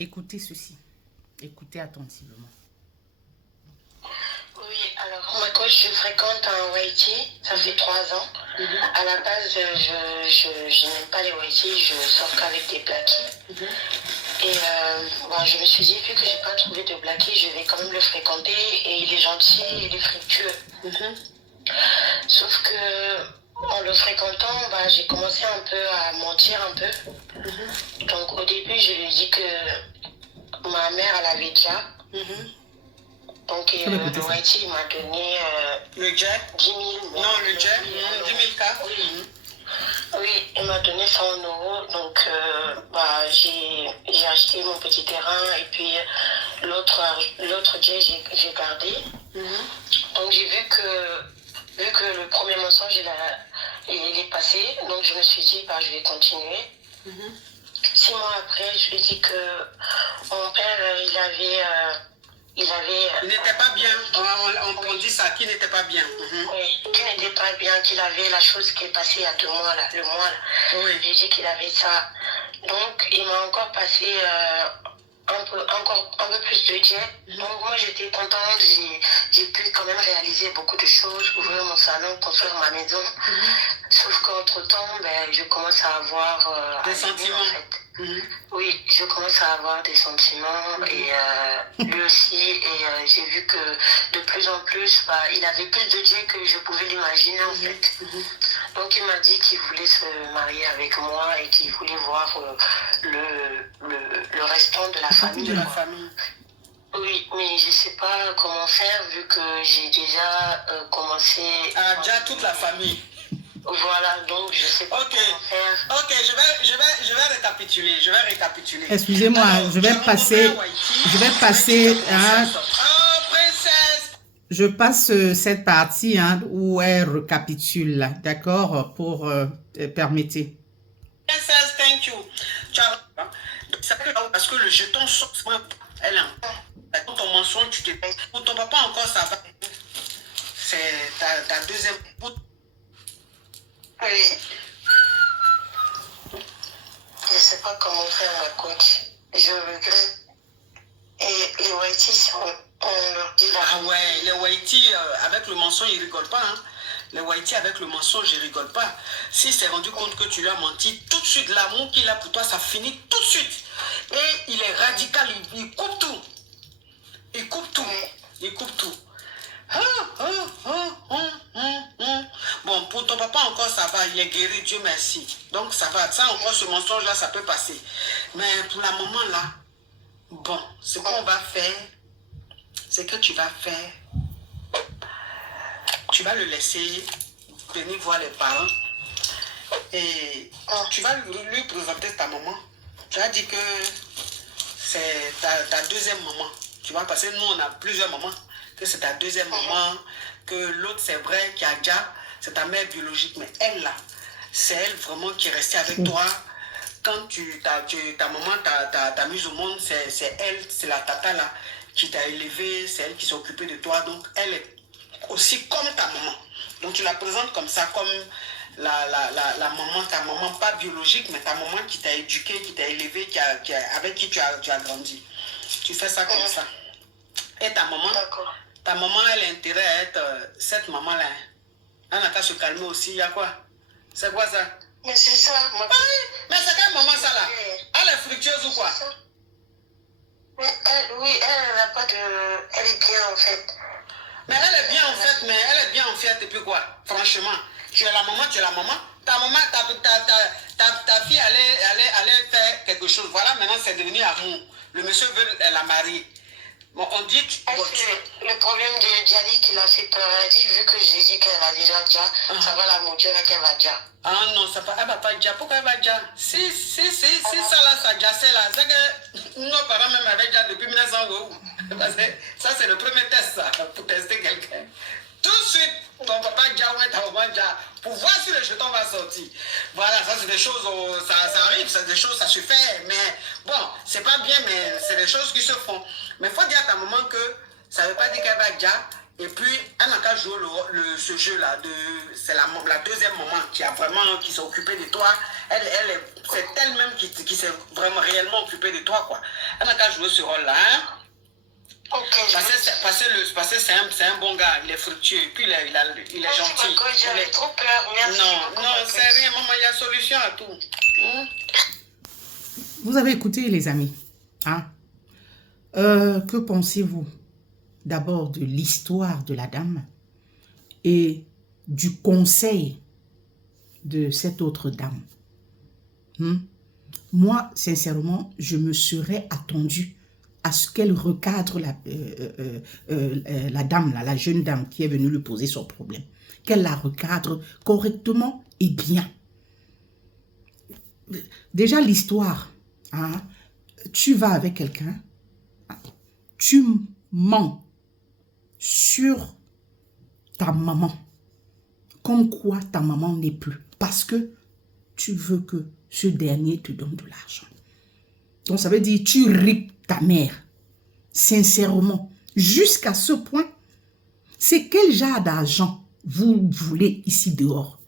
Écoutez ceci. Écoutez attentivement. Oui, alors moi quand je fréquente un Waiti, ça fait 3 ans. À la base, je n'aime pas les Waiti, je sors qu'avec des Blackies. Et bon, je me suis dit, vu que j'ai pas trouvé de Blackie, je vais quand même le fréquenter. Et il est gentil, il est fructueux. Sauf que en le fréquentant, bah, j'ai commencé un peu à mentir un peu. Donc au début, je lui ai dit que ma mère, elle avait déjà. Donc le Waiti, il m'a donné le jet 10 000. Non, le jet 10 000 cas. Oui. Oui, il m'a donné 100 euros. Donc bah, j'ai acheté mon petit terrain et puis l'autre jet, j'ai gardé. Donc j'ai vu que le premier mensonge, il est passé. Donc je me suis dit, bah, je vais continuer. 6 mois après, je lui ai dit que mon père, il n'était pas bien. On dit ça, qu'il n'était pas bien. Oui, qu'il n'était pas bien, qu'il avait la chose qui est passée il y a 2 mois, là, le mois. Là. Oui. J'ai dit qu'il avait ça. Donc, il m'a encore passé un peu plus de jet. Donc, moi, j'étais contente. J'ai pu quand même réaliser beaucoup de choses, ouvrir mon salon, construire ma maison. Sauf qu'entre-temps, ben, je commence à avoir des sentiments. En fait. Oui, je commence à avoir des sentiments et lui aussi. Et j'ai vu que de plus en plus, bah, il avait plus de Dieu que je pouvais l'imaginer en fait. Donc il m'a dit qu'il voulait se marier avec moi et qu'il voulait voir le restant de la famille. Oui, mais je ne sais pas comment faire vu que j'ai déjà commencé... Ah, déjà toute la famille. Voilà, donc je sais pas comment faire. Ok, je vais récapituler. Excusez-moi, je vais passer à... princesse. Je passe cette partie où elle récapitule, d'accord, pour permettez. Princess, thank you. Parce que le jeton sort, elle a ton mensonge, tu te payes. Pour ton papa encore, ça va. C'est ta deuxième... Oui. Je ne sais pas comment faire, ma coach. Je regrette. Et les Waiti, on leur dit là. Ah ouais, les Waiti, avec le mensonge, ils ne rigolent pas. Hein. Les Waiti, avec le mensonge, ils ne rigolent pas. S'il s'est rendu compte que tu lui as menti, tout de suite, l'amour qu'il a pour toi, ça finit tout de suite. Et il est radical, il coupe tout. Il coupe tout. Il coupe tout. Bon, pour ton papa encore ça va, il est guéri, Dieu merci. Donc ça va, ça encore ce mensonge là, ça peut passer. Mais pour la maman là, bon, ce qu'on va faire, c'est que tu vas le laisser venir voir les parents et tu vas lui présenter ta maman. Tu as dit que c'est ta deuxième maman. Tu vois, parce que nous on a plusieurs mamans. Que c'est ta deuxième maman, que l'autre c'est vrai qui a déjà, c'est ta mère biologique, mais elle là, c'est elle vraiment qui est restée avec toi. Quand ta maman t'a mise au monde, c'est elle, c'est la tata là qui t'a élevé, c'est elle qui s'est occupée de toi, donc elle est aussi comme ta maman. Donc tu la présentes comme ça, comme la maman, ta maman pas biologique, mais ta maman qui t'a éduqué, qui t'a élevé, avec qui tu as grandi. Tu fais ça comme ça. Et ta maman, elle a intérêt à être cette maman-là. Elle n'a qu'à se calmer aussi. Il y a quoi? C'est quoi ça? Mais c'est ça. Mais c'est quelle maman ça là? Elle est fructueuse ou quoi? Mais oui, elle n'a pas de... Elle est bien en fait. Mais elle est bien en fait, mais elle est bien en fait et puis quoi? Franchement, tu es la maman. Ta maman, ta fille allait faire quelque chose. Voilà, maintenant c'est devenu amour. Le monsieur veut la marier. Bon, on dit... Le problème de Diali qu'il a fait peur, elle a dit, vu que j'ai dit qu'elle a déjà, ça va la montrer qu'elle va déjà. Ah non, elle va pas déjà. Pourquoi elle va déjà? Si ça là, ça déjà, c'est là. C'est que nos parents même avaient déjà depuis 1900 euros. Parce que ça, c'est le premier test, ça, pour tester quelqu'un. Tout de suite, ton papa déjà ou ta maman déjà, pour voir si le jeton va sortir. Voilà, ça c'est des choses, ça arrive, c'est des choses, ça se fait. Mais bon, c'est pas bien, mais c'est des choses qui se font. Mais il faut dire à ta maman que ça ne veut pas dire qu'elle va déjà, Et puis, elle n'a qu'à jouer ce jeu-là. C'est la deuxième maman qui s'est occupée de toi. C'est elle-même qui s'est vraiment réellement occupée de toi, quoi. Elle n'a qu'à jouer ce rôle-là, hein? Ok, Parce que c'est un bon gars, il est fructueux, et puis il est gentil. J'avais trop peur, merci. Non, c'est rien, maman, il y a solution à tout. Vous avez écouté, les amis. Hein? Que pensez-vous d'abord de l'histoire de la dame et du conseil de cette autre dame? Moi, sincèrement, je me serais attendue à ce qu'elle recadre la dame, la jeune dame qui est venue lui poser son problème. Qu'elle la recadre correctement et bien. Déjà, l'histoire, hein, tu vas avec quelqu'un, tu mens sur ta maman, comme quoi ta maman n'est plus, parce que tu veux que ce dernier te donne de l'argent. Donc, ça veut dire tu ripes ta mère, sincèrement, jusqu'à ce point. C'est quel genre d'argent vous voulez ici dehors?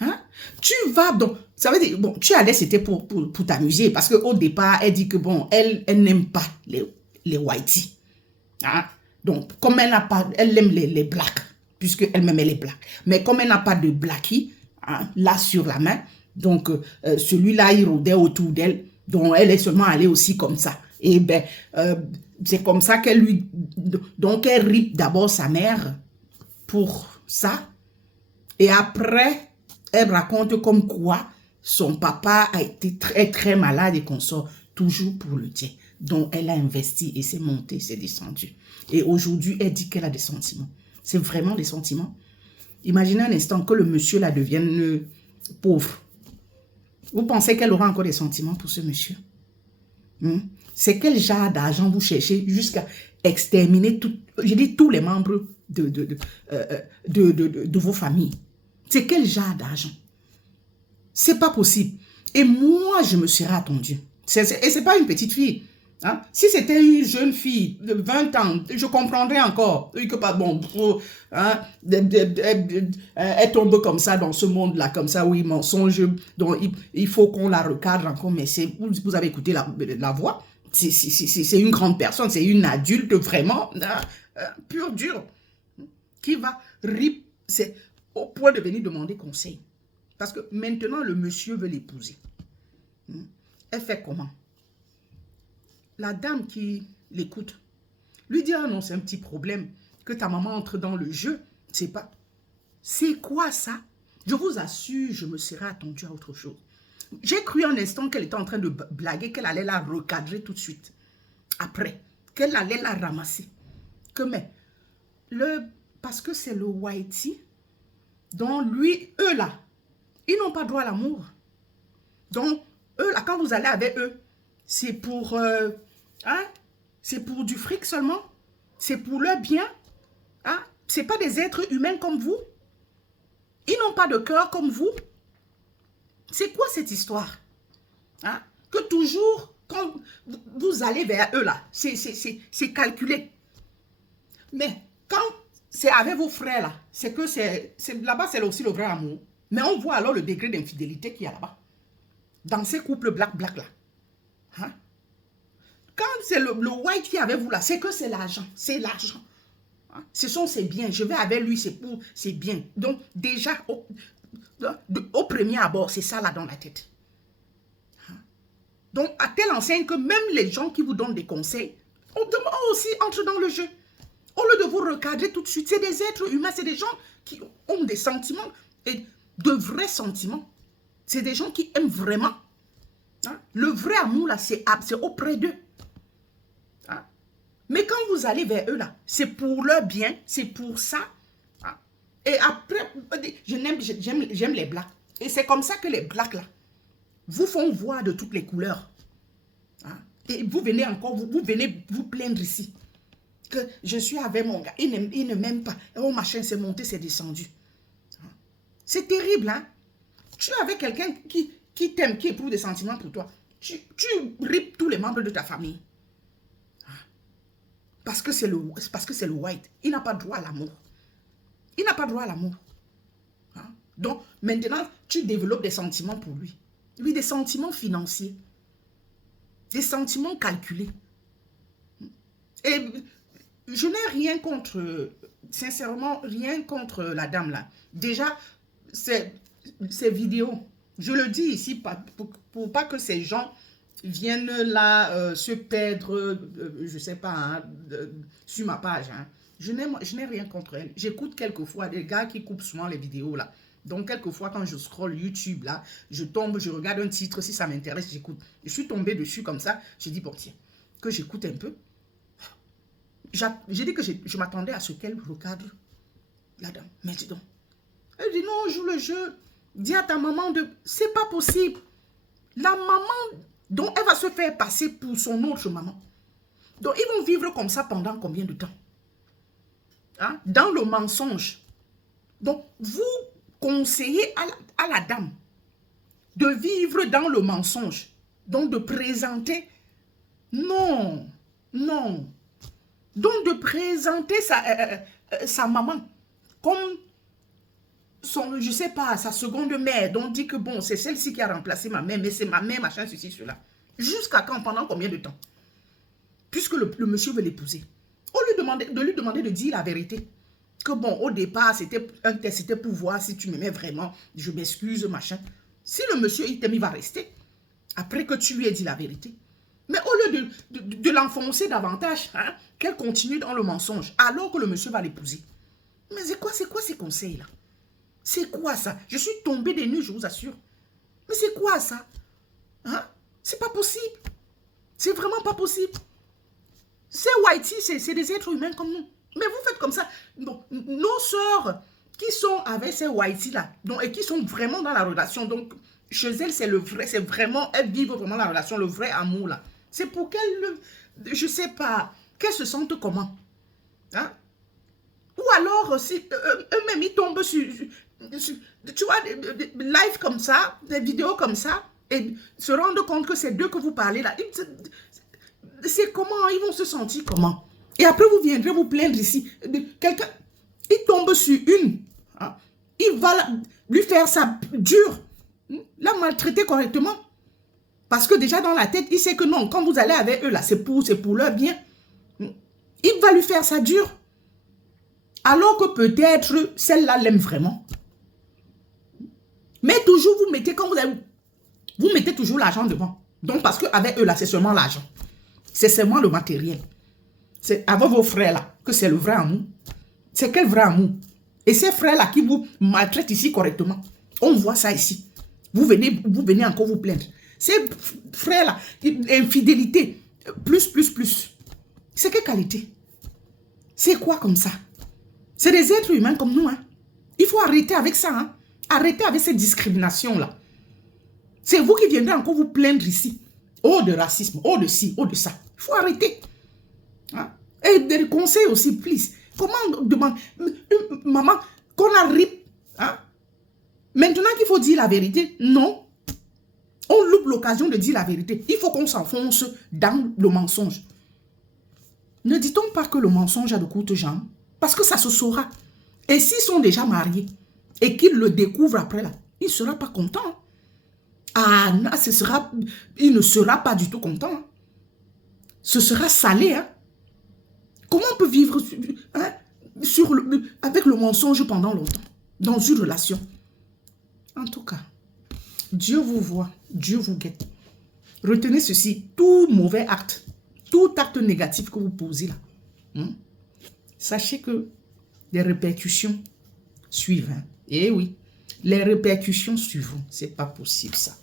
Hein? Tu vas donc, ça veut dire, bon, tu allais, c'était pour t'amuser, parce qu'au départ, elle dit que bon, elle n'aime pas les whiteys. Hein? Donc, comme elle n'a pas, elle aime les blacks, puisque elle-même elle est black. Mais comme elle n'a pas de blackie, hein, là sur la main, donc celui-là, il rôdait autour d'elle, donc elle est seulement allée aussi comme ça. Et ben, c'est comme ça qu'elle lui, donc elle ripe d'abord sa mère pour ça, et après, elle raconte comme quoi son papa a été très très malade et qu'on sort toujours pour le dire. Donc elle a investi et c'est monté, c'est descendu. Et aujourd'hui, elle dit qu'elle a des sentiments. C'est vraiment des sentiments. Imaginez un instant que le monsieur là devienne pauvre. Vous pensez qu'elle aura encore des sentiments pour ce monsieur? C'est quel genre d'argent vous cherchez jusqu'à exterminer tous les membres de vos familles? C'est quel genre d'argent? C'est pas possible. Et moi, je me serais attendue. Et c'est pas une petite fille. Hein? Si c'était une jeune fille de 20 ans, je comprendrais encore. Que pas bon, hein, elle tombe comme ça dans ce monde-là, comme ça, oui, mensonge. Donc, il faut qu'on la recadre encore. Mais vous avez écouté la voix. C'est une grande personne, c'est une adulte vraiment pure dure qui va c'est au point de venir demander conseil. Parce que maintenant, le monsieur veut l'épouser. Elle fait comment? La dame qui l'écoute lui dit, ah non, c'est un petit problème. Que ta maman entre dans le jeu, c'est pas... C'est quoi ça? Je vous assure, je me serais attendue à autre chose. J'ai cru un instant qu'elle était en train de blaguer, qu'elle allait la recadrer tout de suite. Après, qu'elle allait la ramasser. Parce que c'est le whitey, donc lui, eux là, ils n'ont pas droit à l'amour. Donc, eux là, quand vous allez avec eux, c'est pour, c'est pour du fric seulement. C'est pour leur bien. Hein? Ce n'est pas des êtres humains comme vous. Ils n'ont pas de cœur comme vous. C'est quoi cette histoire? Hein? Que toujours, quand vous allez vers eux là, c'est calculé. Mais quand c'est avec vos frères là, c'est que là-bas c'est aussi le vrai amour. Mais on voit alors le degré d'infidélité qu'il y a là-bas. Dans ces couples black là. Hein? Quand c'est le white qui est avec vous là, c'est que c'est l'argent. C'est l'argent. Hein? Ce sont ses biens. Je vais avec lui, c'est pour ses biens. Donc déjà, au premier abord, c'est ça là dans la tête. Hein? Donc à telle enseigne que même les gens qui vous donnent des conseils, on aussi entre dans le jeu. Au lieu de vous recadrer tout de suite, c'est des êtres humains, c'est des gens qui ont des sentiments et de vrais sentiments. C'est des gens qui aiment vraiment. Hein? Le vrai amour, là, c'est auprès d'eux. Hein? Mais quand vous allez vers eux, là, c'est pour leur bien, c'est pour ça. Hein? Et après, j'aime les blacks. Et c'est comme ça que les blacks, là, vous font voir de toutes les couleurs. Hein? Et vous venez encore, vous venez vous plaindre ici. Que je suis avec mon gars, il ne m'aime pas. Oh, machin, c'est monté, c'est descendu. Hein? C'est terrible, hein? Tu es avec quelqu'un qui t'aime, qui éprouve des sentiments pour toi. Tu ripes tous les membres de ta famille. parce que c'est le white. Il n'a pas droit à l'amour. Il n'a pas droit à l'amour. Hein? Donc, maintenant, tu développes des sentiments pour lui. Oui, des sentiments financiers. Des sentiments calculés. Et je n'ai rien contre, sincèrement, rien contre la dame là. Déjà, ces vidéos, je le dis ici pour pas que ces gens viennent là se perdre, je ne sais pas, hein, sur ma page. Hein. Je n'ai rien contre elle. J'écoute quelquefois des gars qui coupent souvent les vidéos là. Donc, quelquefois, quand je scrolle YouTube là, je tombe, je regarde un titre, si ça m'intéresse, j'écoute. Je suis tombée dessus comme ça, je dis, bon, tiens, que j'écoute un peu. J'ai dit que je m'attendais à ce qu'elle regarde la dame. Mais dis donc. Elle dit non, joue le jeu. Dis à ta maman de... C'est pas possible. La maman, donc elle va se faire passer pour son autre maman. Donc ils vont vivre comme ça pendant combien de temps? Hein? Dans le mensonge. Donc vous conseillez à la dame de vivre dans le mensonge. Donc de présenter... Non, non. Donc de présenter sa maman comme son, je sais pas, sa seconde mère. Donc dit que bon, c'est celle-ci qui a remplacé ma mère, mais c'est ma mère, machin, ceci, cela. Jusqu'à quand, pendant combien de temps? Puisque le monsieur veut l'épouser. On de lui demander de dire la vérité. Que bon, au départ, c'était un test, c'était pour voir si tu m'aimais vraiment. Je m'excuse, machin. Si le monsieur, il t'aime, il va rester. Après que tu lui aies dit la vérité. Mais au lieu de l'enfoncer davantage, hein, qu'elle continue dans le mensonge, alors que le monsieur va l'épouser. Mais c'est quoi ces conseils-là? C'est quoi ça? Je suis tombée des nues, je vous assure. Mais c'est quoi ça? Hein? C'est pas possible. C'est vraiment pas possible. Ces whiteys, c'est des êtres humains comme nous. Mais vous faites comme ça. Bon, nos sœurs qui sont avec ces whiteys-là, et qui sont vraiment dans la relation, donc chez elles, c'est le vrai, c'est vraiment, elles vivent vraiment la relation, le vrai amour là. C'est pour qu'elles, je sais pas, qu'elles se sentent comment. Hein? Ou alors, si eux-mêmes, ils tombent sur tu vois, des lives comme ça, des vidéos comme ça, et se rendent compte que c'est d'eux que vous parlez là. C'est comment, ils vont se sentir comment? Et après, vous viendrez vous plaindre ici. Quelqu'un, il tombe sur une, hein, il va lui faire ça dur, la maltraiter correctement. Parce que déjà dans la tête, il sait que non, quand vous allez avec eux là, c'est pour leur bien. Il va lui faire ça dur. Alors que peut-être celle-là l'aime vraiment. Mais toujours vous mettez, quand vous mettez toujours l'argent devant. Donc parce qu'avec eux là, c'est seulement l'argent. C'est seulement le matériel. C'est avec vos frères là que c'est le vrai amour. C'est quel vrai amour? Et ces frères là qui vous maltraitent ici correctement. On voit ça ici. Vous venez encore vous plaindre. Ces frères-là, infidélité, plus. C'est quelle qualité? C'est quoi comme ça? C'est des êtres humains comme nous. Hein? Il faut arrêter avec ça. Hein? Arrêter avec cette discrimination-là. C'est vous qui viendrez encore vous plaindre ici. Oh, de racisme, oh, de ci, oh, de ça. Il faut arrêter. Hein? Et des conseils aussi, please. Comment demander, maman, qu'on arrive, hein? Maintenant qu'il faut dire la vérité, non. On loupe l'occasion de dire la vérité. Il faut qu'on s'enfonce dans le mensonge. Ne dit-on pas que le mensonge a de courtes jambes? Parce que ça se saura. Et s'ils sont déjà mariés et qu'ils le découvrent après là, il ne sera pas content. Ah, non, il ne sera pas du tout content. Ce sera salé. Hein? Comment on peut vivre hein, avec le mensonge pendant longtemps dans une relation? En tout cas, Dieu vous voit, Dieu vous guette. Retenez ceci, tout mauvais acte, tout acte négatif que vous posez là, sachez que les répercussions suivent. Hein? Eh oui, les répercussions suivront. C'est pas possible ça.